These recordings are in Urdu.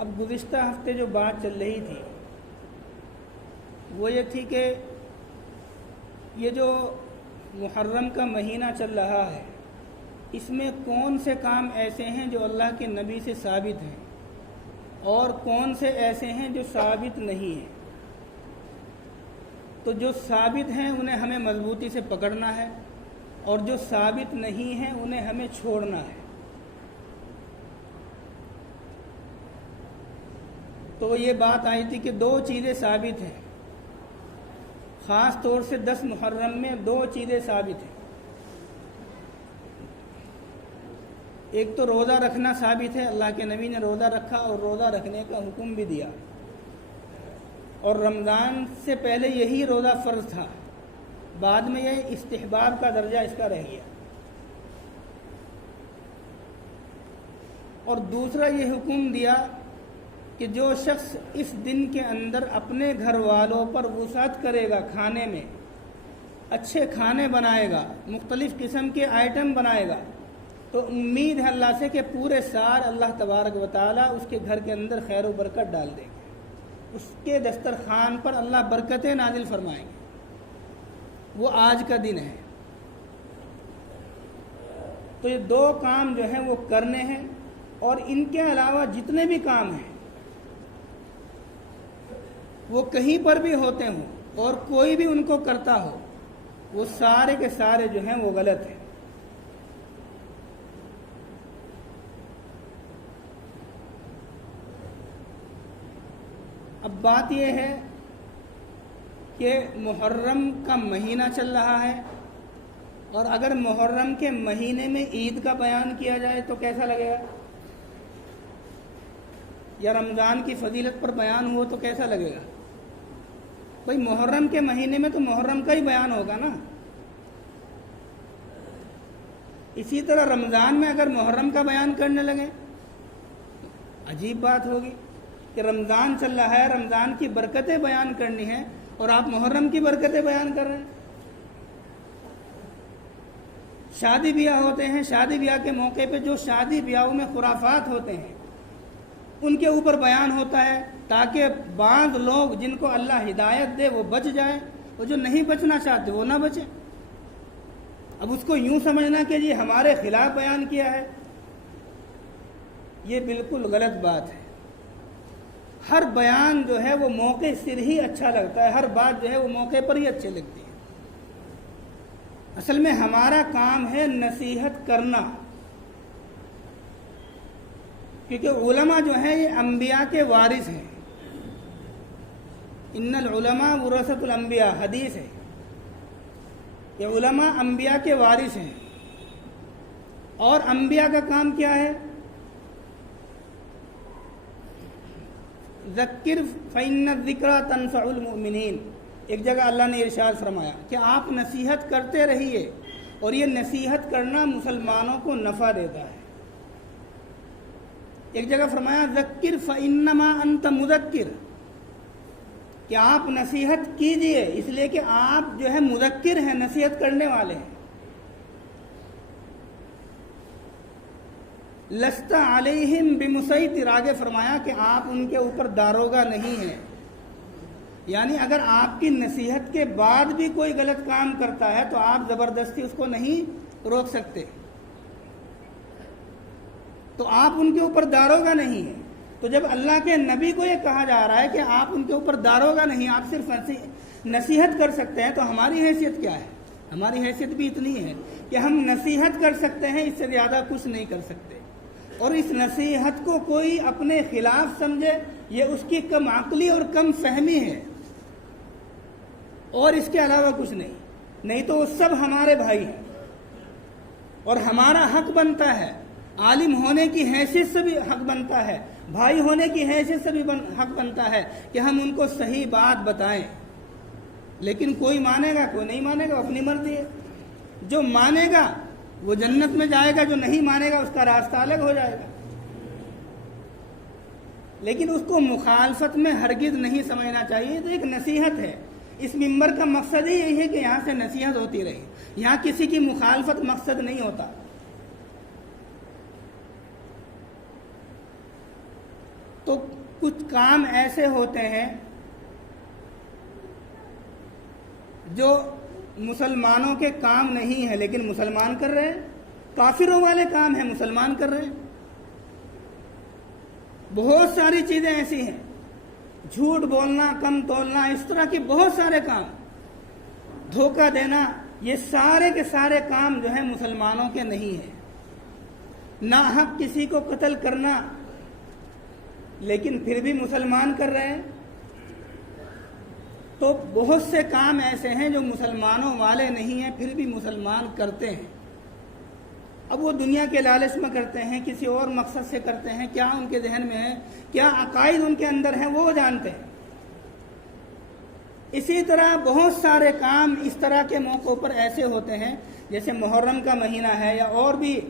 اب گزشتہ ہفتے جو بات چل رہی تھی وہ یہ تھی کہ یہ جو محرم کا مہینہ چل رہا ہے اس میں کون سے کام ایسے ہیں جو اللہ کے نبی سے ثابت ہیں اور کون سے ایسے ہیں جو ثابت نہیں ہیں۔ تو جو ثابت ہیں انہیں ہمیں مضبوطی سے پکڑنا ہے اور جو ثابت نہیں ہیں انہیں ہمیں چھوڑنا ہے۔ تو یہ بات آئی تھی کہ دو چیزیں ثابت ہیں، خاص طور سے 10 محرم میں دو چیزیں ثابت ہیں۔ ایک تو روزہ رکھنا ثابت ہے، اللہ کے نبی نے روزہ رکھا اور روزہ رکھنے کا حکم بھی دیا، اور رمضان سے پہلے یہی روزہ فرض تھا، بعد میں یہ استحباب کا درجہ اس کا رہ گیا۔ اور دوسرا یہ حکم دیا کہ جو شخص اس دن کے اندر اپنے گھر والوں پر وسعت کرے گا، کھانے میں اچھے کھانے بنائے گا، مختلف قسم کے آئٹم بنائے گا، تو امید ہے اللہ سے کہ پورے سال اللہ تبارک و تعالیٰ اس کے گھر کے اندر خیر و برکت ڈال دے گا، اس کے دسترخوان پر اللہ برکتیں نازل فرمائیں گے۔ وہ آج کا دن ہے۔ تو یہ دو کام جو ہیں وہ کرنے ہیں، اور ان کے علاوہ جتنے بھی کام ہیں وہ کہیں پر بھی ہوتے ہوں اور کوئی بھی ان کو کرتا ہو، وہ سارے کے سارے جو ہیں وہ غلط ہیں۔ اب بات یہ ہے کہ محرم کا مہینہ چل رہا ہے، اور اگر محرم کے مہینے میں عید کا بیان کیا جائے تو کیسا لگے گا؟ یا رمضان کی فضیلت پر بیان ہو تو کیسا لگے گا؟ بھئی محرم کے مہینے میں تو محرم کا ہی بیان ہوگا نا۔ اسی طرح رمضان میں اگر محرم کا بیان کرنے لگے عجیب بات ہوگی کہ رمضان چل رہا ہے، رمضان کی برکتیں بیان کرنی ہیں اور آپ محرم کی برکتیں بیان کر رہے ہیں۔ شادی بیاہ ہوتے ہیں، شادی بیاہ کے موقع پہ جو شادی بیاہوں میں خرافات ہوتے ہیں ان کے اوپر بیان ہوتا ہے، تاکہ بعض لوگ جن کو اللہ ہدایت دے وہ بچ جائیں، اور جو نہیں بچنا چاہتے وہ نہ بچیں۔ اب اس کو یوں سمجھنا کہ یہ ہمارے خلاف بیان کیا ہے، یہ بالکل غلط بات ہے۔ ہر بیان جو ہے وہ موقع سر ہی اچھا لگتا ہے، ہر بات جو ہے وہ موقع پر ہی اچھی لگتی ہے۔ اصل میں ہمارا کام ہے نصیحت کرنا، کیونکہ علماء جو ہیں یہ انبیاء کے وارث ہیں۔ ان العلماء ورثۃ الانبیاء، حدیث ہے۔ یہ علماء انبیاء کے وارث ہیں، اور انبیاء کا کام کیا ہے؟ ذکر فإن الذکرى تنفع المؤمنین۔ ایک جگہ اللہ نے ارشاد فرمایا کہ آپ نصیحت کرتے رہیے، اور یہ نصیحت کرنا مسلمانوں کو نفع دیتا ہے۔ ایک جگہ فرمایا ذکر فإنما انت مذکر، کہ آپ نصیحت کیجئے، اس لیے کہ آپ جو ہے مذکر ہیں، نصیحت کرنے والے ہیں۔ لست علیہم بمسیطر، آگے فرمایا کہ آپ ان کے اوپر داروغہ نہیں ہیں، یعنی اگر آپ کی نصیحت کے بعد بھی کوئی غلط کام کرتا ہے تو آپ زبردستی اس کو نہیں روک سکتے، تو آپ ان کے اوپر داروغہ نہیں ہیں۔ تو جب اللہ کے نبی کو یہ کہا جا رہا ہے کہ آپ ان کے اوپر داروغہ نہیں، آپ صرف نصیحت کر سکتے ہیں، تو ہماری حیثیت کیا ہے؟ ہماری حیثیت بھی اتنی ہے کہ ہم نصیحت کر سکتے ہیں، اس سے زیادہ کچھ نہیں کر سکتے۔ اور اس نصیحت کو کوئی اپنے خلاف سمجھے، یہ اس کی کم عقلی اور کم فہمی ہے، اور اس کے علاوہ کچھ نہیں تو وہ سب ہمارے بھائی ہیں، اور ہمارا حق بنتا ہے، عالم ہونے کی حیثیت سے بھی حق بنتا ہے، بھائی ہونے کی حیثیت سے بھی حق بنتا ہے کہ ہم ان کو صحیح بات بتائیں۔ لیکن کوئی مانے گا، کوئی نہیں مانے گا، اپنی مرضی ہے۔ جو مانے گا وہ جنت میں جائے گا، جو نہیں مانے گا اس کا راستہ الگ ہو جائے گا۔ لیکن اس کو مخالفت میں ہرگز نہیں سمجھنا چاہیے، تو ایک نصیحت ہے۔ اس ممبر کا مقصد ہی یہی ہے کہ یہاں سے نصیحت ہوتی رہے، یہاں کسی کی مخالفت مقصد نہیں ہوتا۔ تو کچھ کام ایسے ہوتے ہیں جو مسلمانوں کے کام نہیں ہیں لیکن مسلمان کر رہے ہیں، کافروں والے کام ہیں مسلمان کر رہے ہیں۔ بہت ساری چیزیں ایسی ہیں، جھوٹ بولنا، کم تولنا، اس طرح کے بہت سارے کام، دھوکہ دینا، یہ سارے کے سارے کام جو ہیں مسلمانوں کے نہیں ہیں۔ ناحق کسی کو قتل کرنا لیکن پھر بھی مسلمان کر رہے ہیں۔ تو بہت سے کام ایسے ہیں جو مسلمانوں والے نہیں ہیں پھر بھی مسلمان کرتے ہیں۔ اب وہ دنیا کے لالچ میں کرتے ہیں، کسی اور مقصد سے کرتے ہیں، کیا ان کے ذہن میں ہے، کیا عقائد ان کے اندر ہیں، وہ جانتے ہیں۔ اسی طرح بہت سارے کام اس طرح کے موقعوں پر ایسے ہوتے ہیں، جیسے محرم کا مہینہ ہے یا اور بھی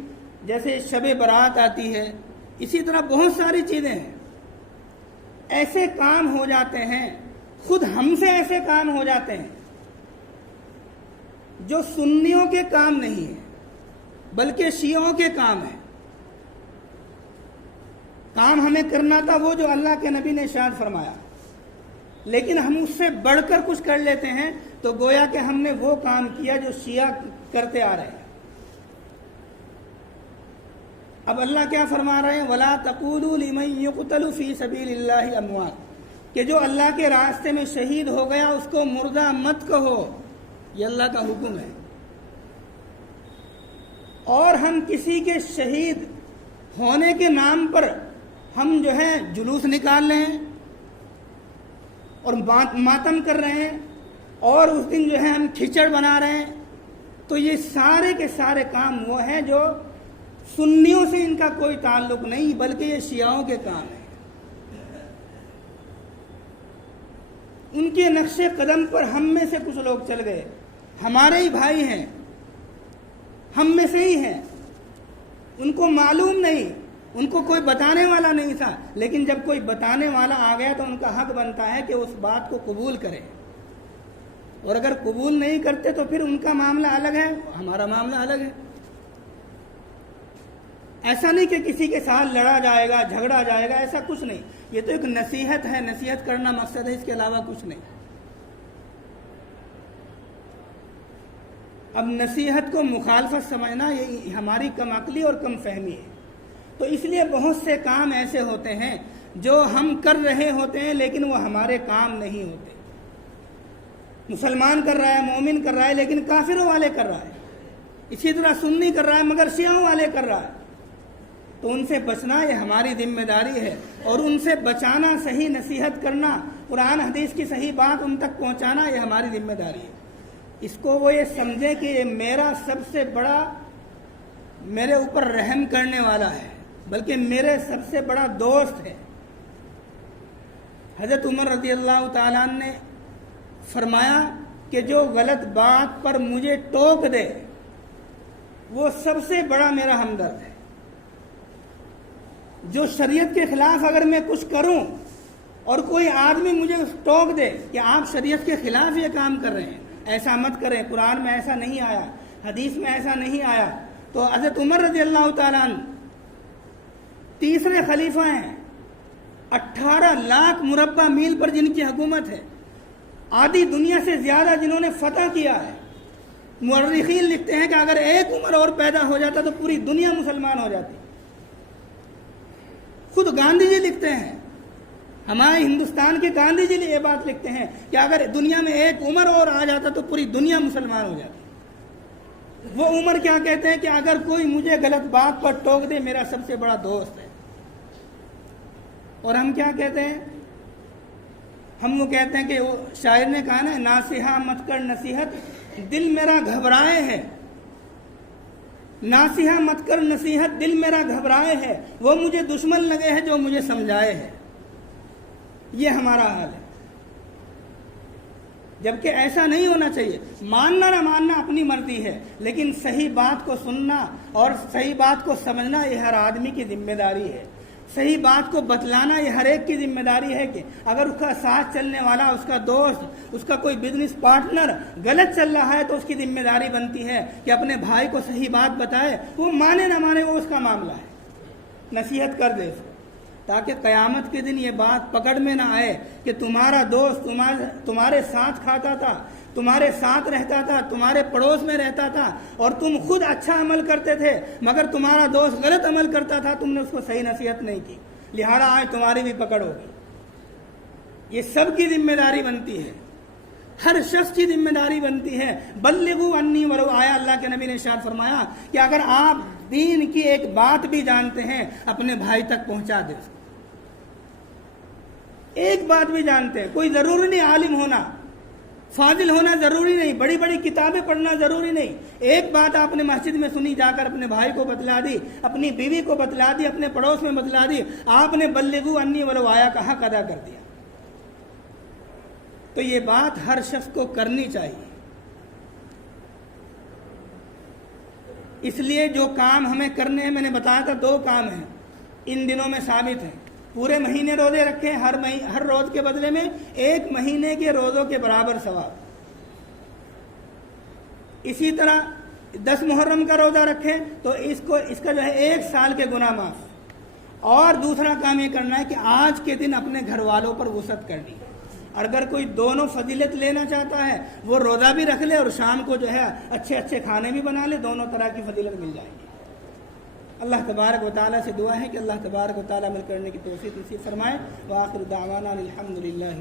جیسے شب برات آتی ہے، اسی طرح بہت ساری چیزیں ہیں، ایسے کام ہو جاتے ہیں، خود ہم سے ایسے کام ہو جاتے ہیں جو سنیوں کے کام نہیں ہیں بلکہ شیعوں کے کام ہیں۔ کام ہمیں کرنا تھا وہ جو اللہ کے نبی نے ارشاد فرمایا، لیکن ہم اس سے بڑھ کر کچھ کر لیتے ہیں تو گویا کہ ہم نے وہ کام کیا جو شیعہ کرتے آ رہے ہیں۔ اب اللہ کیا فرما رہے ہیں؟ وَلَا تَقُولُوا لِمَن يُقْتَلُ فِي سَبِيلِ اللَّهِ أَمْوَاتٌ، کہ جو اللہ کے راستے میں شہید ہو گیا اس کو مردہ مت کہو، یہ اللہ کا حکم ہے۔ اور ہم کسی کے شہید ہونے کے نام پر ہم جو ہے جلوس نکال رہے ہیں اور ماتم کر رہے ہیں اور اس دن جو ہے ہم کھچڑ بنا رہے ہیں، تو یہ سارے کے سارے کام وہ ہیں جو سنیوں سے ان کا کوئی تعلق نہیں بلکہ یہ شیعوں کے کام ہیں۔ ان کے نقش قدم پر ہم میں سے کچھ لوگ چل گئے، ہمارے ہی بھائی ہیں، ہم میں سے ہی ہیں، ان کو معلوم نہیں، ان کو کوئی بتانے والا نہیں تھا، لیکن جب کوئی بتانے والا آ گیا تو ان کا حق بنتا ہے کہ اس بات کو قبول کریں، اور اگر قبول نہیں کرتے تو پھر ان کا معاملہ الگ ہے، ہمارا معاملہ الگ ہے۔ ایسا نہیں کہ کسی کے ساتھ لڑا جائے گا، جھگڑا جائے گا، ایسا کچھ نہیں، یہ تو ایک نصیحت ہے، نصیحت کرنا مقصد ہے، اس کے علاوہ کچھ نہیں۔ اب نصیحت کو مخالفت سمجھنا یہ ہماری کم عقلی اور کم فہمی ہے۔ تو اس لیے بہت سے کام ایسے ہوتے ہیں جو ہم کر رہے ہوتے ہیں لیکن وہ ہمارے کام نہیں ہوتے۔ مسلمان کر رہا ہے، مومن کر رہا ہے لیکن کافروں والے کر رہا ہے، اسی طرح سنی کر رہا ہے مگر شیعوں والے کر رہا ہے، تو ان سے بچنا یہ ہماری ذمہ داری ہے، اور ان سے بچانا، صحیح نصیحت کرنا، قرآن حدیث کی صحیح بات ان تک پہنچانا یہ ہماری ذمہ داری ہے۔ اس کو وہ یہ سمجھے کہ یہ میرا سب سے بڑا، میرے اوپر رحم کرنے والا ہے، بلکہ میرے سب سے بڑا دوست ہے۔ حضرت عمر رضی اللہ تعالیٰ عنہ نے فرمایا کہ جو غلط بات پر مجھے ٹوک دے وہ سب سے بڑا میرا ہمدرد ہے۔ جو شریعت کے خلاف اگر میں کچھ کروں اور کوئی آدمی مجھے ٹوک دے کہ آپ شریعت کے خلاف یہ کام کر رہے ہیں، ایسا مت کریں، قرآن میں ایسا نہیں آیا، حدیث میں ایسا نہیں آیا، تو حضرت عمر رضی اللہ تعالیٰ عنہ تیسرے خلیفہ ہیں، 18 لاکھ مربع میل پر جن کی حکومت ہے، آدھی دنیا سے زیادہ جنہوں نے فتح کیا ہے۔ مورخین لکھتے ہیں کہ اگر ایک عمر اور پیدا ہو جاتا تو پوری دنیا مسلمان ہو جاتی۔ خود گاندھی جی لکھتے ہیں، ہمارے ہندوستان کے گاندھی جی یہ بات لکھتے ہیں کہ اگر دنیا میں ایک عمر اور آ جاتا تو پوری دنیا مسلمان ہو جاتی۔ وہ عمر کیا کہتے ہیں کہ اگر کوئی مجھے غلط بات پر ٹوک دے میرا سب سے بڑا دوست ہے۔ اور ہم کیا کہتے ہیں؟ ہم وہ کہتے ہیں کہ وہ شاعر نے کہا نا، ناصحہ مت کر نصیحت دل میرا گھبرائے ہے، ناصحہ مت کر نصیحت دل میرا گھبرائے ہے، وہ مجھے دشمن لگے ہے جو مجھے سمجھائے ہے۔ یہ ہمارا حال ہے، جبکہ ایسا نہیں ہونا چاہیے۔ ماننا نہ ماننا اپنی مرضی ہے، لیکن صحیح بات کو سننا اور صحیح بات کو سمجھنا یہ ہر آدمی کی ذمہ داری ہے۔ صحیح بات کو بتلانا یہ ہر ایک کی ذمہ داری ہے کہ اگر اس کا ساتھ چلنے والا، اس کا دوست، اس کا کوئی بزنس پارٹنر غلط چل رہا ہے تو اس کی ذمہ داری بنتی ہے کہ اپنے بھائی کو صحیح بات بتائے، وہ مانے نہ مانے وہ اس کا معاملہ ہے، نصیحت کر دے اس کو۔ تاکہ قیامت کے دن یہ بات پکڑ میں نہ آئے کہ تمہارا دوست تمہارے ساتھ کھاتا تھا، تمہارے ساتھ رہتا تھا، تمہارے پڑوس میں رہتا تھا، اور تم خود اچھا عمل کرتے تھے، مگر تمہارا دوست غلط عمل کرتا تھا، تم نے اس کو صحیح نصیحت نہیں کی، لہذا آج تمہاری بھی پکڑ ہوگی۔ یہ سب کی ذمہ داری بنتی ہے، ہر شخص کی ذمہ داری بنتی ہے۔ بلغوا انی ولو آیا، اللہ کے نبی نے ارشاد فرمایا کہ اگر آپ دین کی ایک بات بھی جانتے ہیں اپنے بھائی تک پہنچا دیں۔ ایک بات بھی جانتے ہیں، کوئی ضروری نہیں عالم ہونا، فاضل ہونا ضروری نہیں، بڑی بڑی کتابیں پڑھنا ضروری نہیں، ایک بات آپ نے مسجد میں سنی، جا کر اپنے بھائی کو بتلا دی، اپنی بیوی کو بتلا دی، اپنے پڑوس میں بتلا دی، آپ نے بلغوا انی ولو آیا کا حق ادا کر دیا۔ تو یہ بات ہر شخص کو کرنی چاہیے۔ اس لیے جو کام ہمیں کرنے ہیں، میں نے بتایا تھا 2 کام ہیں ان دنوں میں ثابت ہیں، پورے مہینے روزے رکھیں، ہر روز کے بدلے میں 1 مہینے کے روزوں کے برابر ثواب۔ اسی طرح 10 محرم کا روزہ رکھیں تو اس کا جو ہے 1 سال کے گناہ معاف۔ اور دوسرا کام یہ کرنا ہے کہ آج کے دن اپنے گھر والوں پر وسعت کرنی ہے۔ اور اگر کوئی دونوں فضیلت لینا چاہتا ہے وہ روزہ بھی رکھ لے اور شام کو جو ہے اچھے اچھے کھانے بھی بنا لے، دونوں طرح کی فضیلت مل جائے گی۔ اللہ تبارک و تعالیٰ سے دعا ہے کہ اللہ تبارک و تعالیٰ عمل کرنے کی توفیق نصیب فرمائے۔ وآخر دعوانا الحمد للہ۔